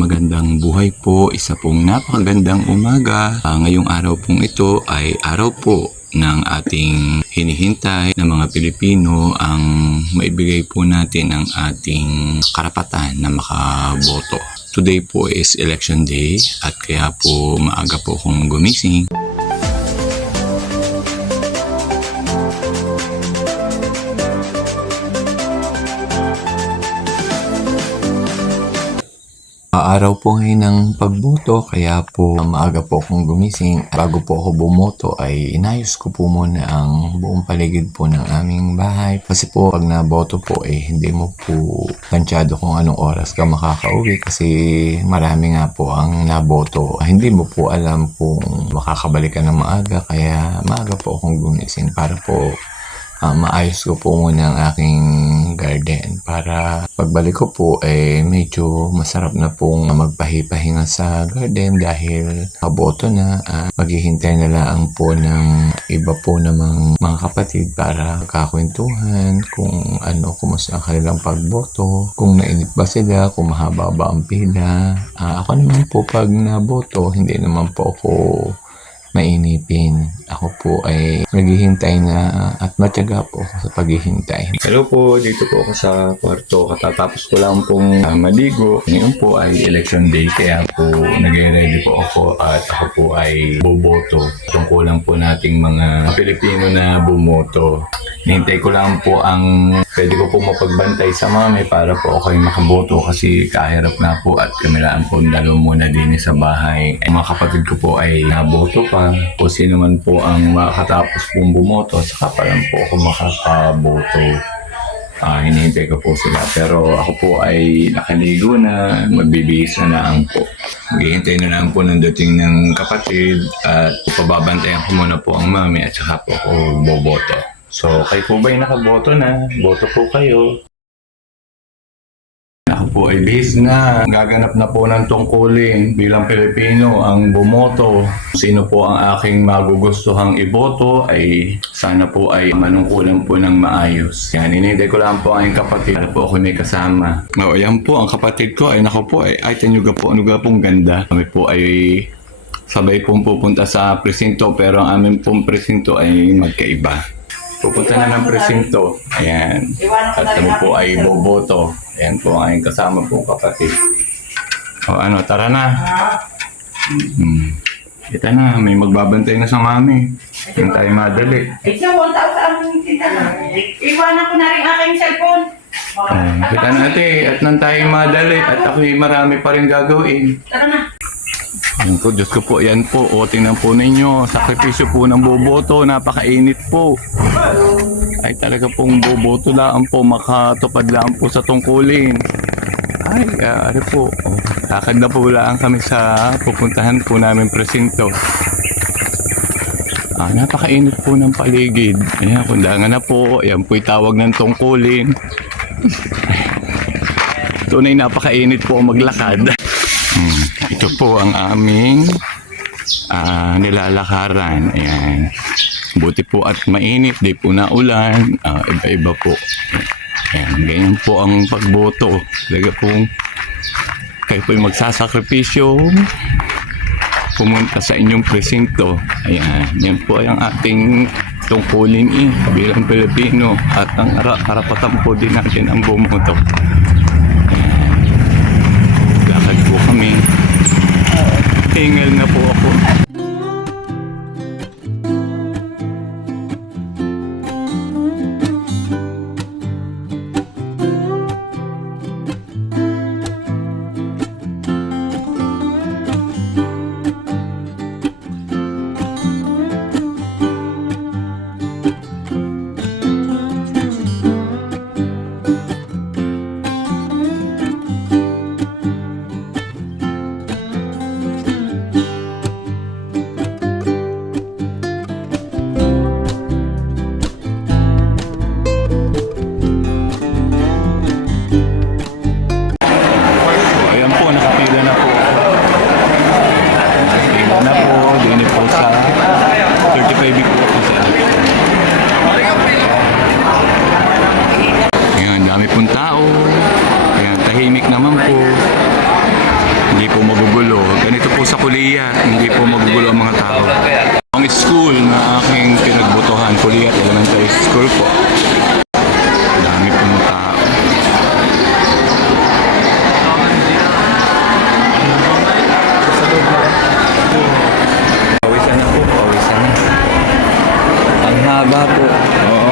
magandang buhay po. Isa pong napakagandang umaga. Ngayong araw pong ito ay araw po ng ating hinihintay na mga Pilipino, ang maibigay po natin ang ating karapatan na makaboto. Today po is election day at kaya po maaga po akong gumising. Araw po ngayon ng pagboto, kaya po maaga po akong gumising. Bago po ako bumoto ay inayos ko po muna ang buong paligid po ng aming bahay. Kasi po pag naboto po hindi mo po tansyado kung anong oras ka makakauwi kasi marami nga po ang naboto. Hindi mo po alam kung makakabalik ka ng maaga, kaya maaga po akong gumising para po maayos ko po muna ang aking garden para pagbalik ko po medyo masarap na pong magpahipahinga sa garden dahil kaboto na. Maghihintay na lang po ng iba po namang mga kapatid para kakwentuhan kung kumusta ang kanilang pagboto, kung nainip ba sila, kung mahaba ba ang pila. Ako naman po pag naboto, hindi naman po ako mainipin. Ako po ay naghihintay na at matyaga po ako sa paghihintay. Hello po, dito po ako sa kwarto. Katatapos ko lang pong maligo. Ngayon po ay election day, kaya po nag-ready po ako at ako po ay boboto. Tungkulan po nating mga Pilipino na bumoto. Hintay ko lang po ang pwede ko po mapagbantay sa mami para po ako ay makaboto kasi kahirap na po at kamilaan po dalawa muna din sa bahay. Ang mga kapatid ko po ay naboto pa. Kung sino man po ang makatapos pong bumoto, saka pa lang po ako makakaboto. Hinihintay ko po sila. Pero ako po ay nakaligo na, magbibihis na lang po. Maghihintay na lang po ng dating ng kapatid at pababantayan ko muna po ang mami at saka po ako boboto. So, kayo po ba'y nakaboto na? Boto po kayo. Ako po ay bihis na. Gaganap na po ng tungkulin bilang Pilipino ang bumoto. Sino po ang aking magugustuhang iboto ay sana po ay manungkulan po ng maayos. Yan, hinihintay ko lang po ang aking kapatid. Para po ako may kasama. Yan po, ang kapatid ko ay naku po ay tanyo po, ano ga pong ganda. Kami po ay sabay pong pupunta sa presinto pero ang aming pong presinto ay magkaiba. Pupunta na ng presinto. Ayan. At kami po ay boboto. Ayan po ang aking kasama pong kapatid. Tara na. Kita na, may magbabantay na sa mami. Yan tayo madali. Siya, 1,000 kita na. Iwanan ko na rin aking cellphone. Kita na ate, at nang tayo madali. At ako'y marami pa rin gagawin. Tara na. Yan po, Diyos ko po, yan po. O, tingnan po ninyo. Sakripisyo po ng boboto. Napakainit po. Ay, talaga pong boboto lang po. Makatupad lang po sa tungkulin. Ay, ano po. Lakad na po lang kami sa pupuntahan po namin presinto. Napakainit po ng paligid. Ayan, kundangan na po. Ayan po'y tawag ng tungkulin. Tunay napakainit po maglakad. Ito po ang aming nilalakaran. Ayan. Buti po at mainit, di po na ulan. Iba-iba po. Ayan, ganyan po ang pagboto. Talaga pong kayo po'y magsasakripisyo pumunta sa inyong presinto. Ayan, yan po ay ang ating tungkulin bilang Pilipino at ang karapatan po din natin ang bumoto. Lakad po kami. Hingal na po ako. hindi po magugulo. Ganito po sa kuliya, hindi po magugulo ang mga tao. Ang school na aking pinagbutuhan, Kuliya Elementary School po. Dami pong tao. Pawisan na po, pawisan na. Ang haba po.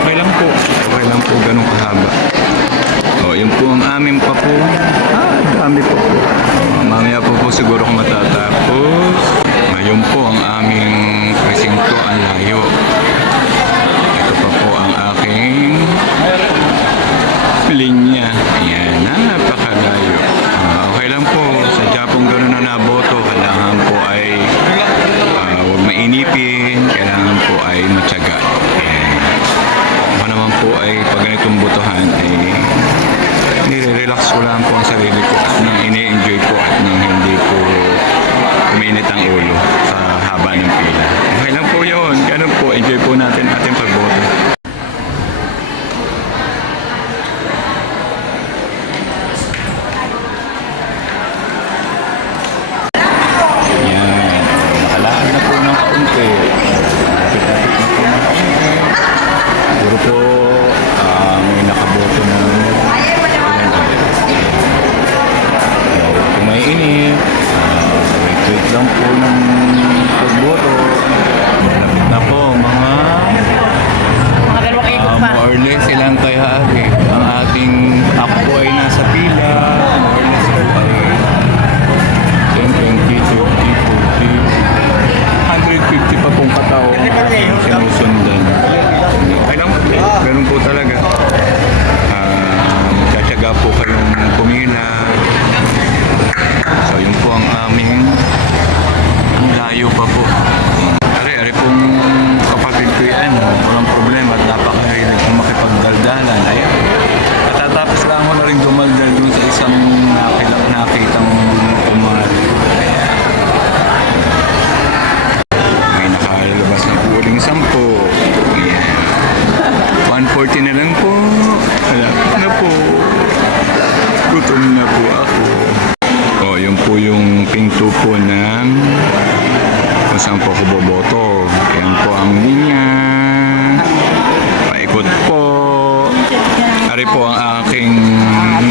Okay lang po. Okay lang po, ganun kahaba. Yun po ang amin pa po. Dami po po. Mamaya po siguro kung matatapos. Ngayon po ang aming presinto ang layo. Ito pa po ang aking linya. Ayan, napakalayo. Okay lang po. Sadya pong gano'n na naboto. Kailangan po ay huwag mainipin. Kailangan po ay matyaga. Ayan. Ako naman po ay pag ganitong botohan ay nire-relax ko lang po ang sarili ko at nang ini-enjoy po at nang hindi po uminit ang ulo sa haba ng pila. Okay lang po yun. Ganun po. Enjoy po natin ating pagboto. Yan. Nakalaan na po ng kaunti. Lapit-lapit na po ng kaunti. Siguro po may nakaboto ng kung may inip, wait lang po ng pagboto. Malapit na po mga dalawang ikot pa. more or less ilang tayo hagi. Ang ating ako po ay nasa pila. More or less po ay 10, 20, 30, 40, 150 pa pong katao yung sinusundan. Okay lang po. Ganun po talaga. Magtsatsaga po kayong pumila. So yun po ang aming layo pa po. Ari pong kapatid ko yan. Walang problema at napakarinig kung makipagdaldalan. Ayan. Katatapos lang ako na rin dumaldal dun sa isang nakitang umal. May nakalabas na po uling 10. Ayan. 140 na lang po. Malapit na po. Gutom na po ako. Yun po yung pinto po ng kung saan po ako boboto. Yan po ang linya. Paikot po. Ari po ang aking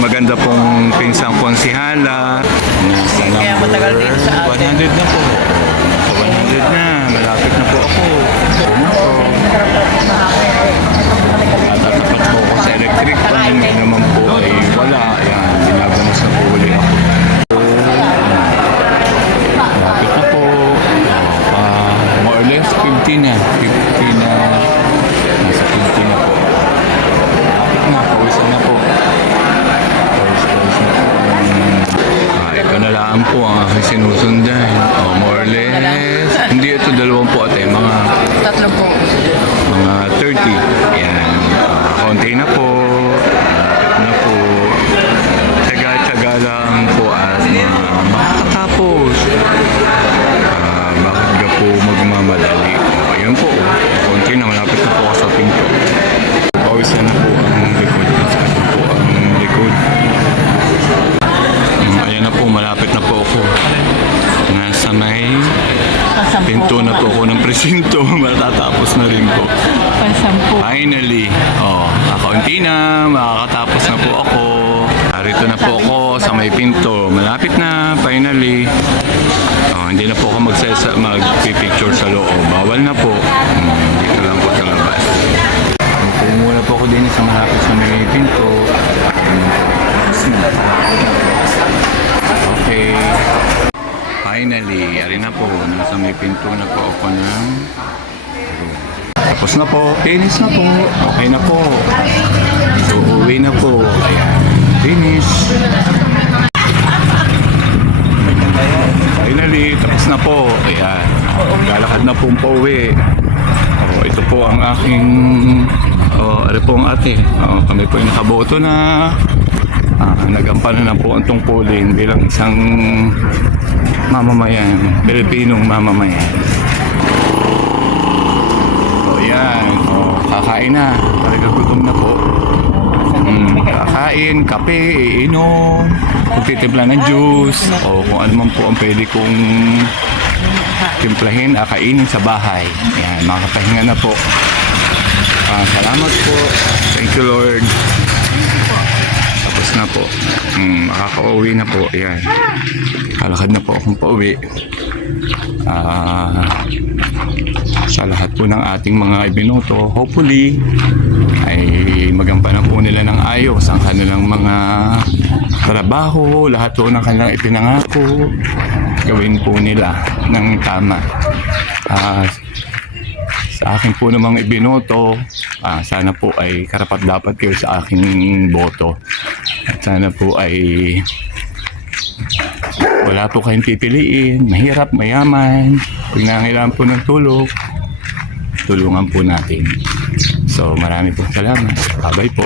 maganda pong pinsang konsihala. Nasa Kaya matagal dito sa atin. 100 na po. Sa 100 na. Malapit na po ako. Ano po? Natatapat po ako sa electric fan. Hindi naman po ay wala. Ayan, binabamos na po ulit ako. Malapit na po. More or less 50 na. 50 na. Nasa 50 na po. Malapit na. Pawisan na po. Pawis na po. Ito na lang po ang aking sinusundan. More or less. Hindi ito 2 po ate. Mga 3 po. mga 30. Yan. Konti na po. Malapit na po. Tsaga-tsaga lang po at makakatapos. Bakit ka po magmamadali? Ayun po. Konti na. Malapit na po ako sa pinto. Pawisan na po ang likod. Saan po ang likod. Ayan na po. Malapit na po ako. Nasa may pinto na po ako ng presinto. Matatapos na rin po. Pansampu. Finally, kakaunti na, makakatapos na po ako. Arito na po ako sa may pinto. Malapit na, finally. Hindi na po ako magpipicture sa loob. Bawal na po. Dito lang po sa labas. Upo muna po ako din sa malapit sa may pinto. Okay. Finally, ari na po. Nasa may pinto na po ako ng tapos na po. Finish na po. Okay na po. So, uwi na po. Ayan. Finish. Finally, tapos na po. Ayan. Lalakad na po pauwi. Ito po ang aking ano po ang ate. Kami po yung nakaboto na. Nagampanan na po ang tungkulin bilang isang mamamayan. Pilipinong mamamayan. Yan. Kakain na. Talaga gutom na po. Kakain, kape, iinom, magtitimpla ng juice, o kung ano man po ang pwede kong timplahin, kainin sa bahay. Yan, makakapahinga na po. Salamat po. Thank you, Lord. Tapos na po. Makaka-uwi na po. Yan. Kalakad na po akong pauwi. Sa lahat po ng ating mga ibinoto, hopefully, ay magampanan po nila ng ayos ang kanilang mga trabaho, lahat po ng kanilang ipinangako, gawin po nila ng tama. Sa akin po namang ibinoto, sana po ay karapat-dapat kayo sa aking boto. At sana po ay wala po kayong pipiliin, mahirap, mayaman, kung nangailangan po ng tulungan po natin. So marami po salamat. Bye-bye po.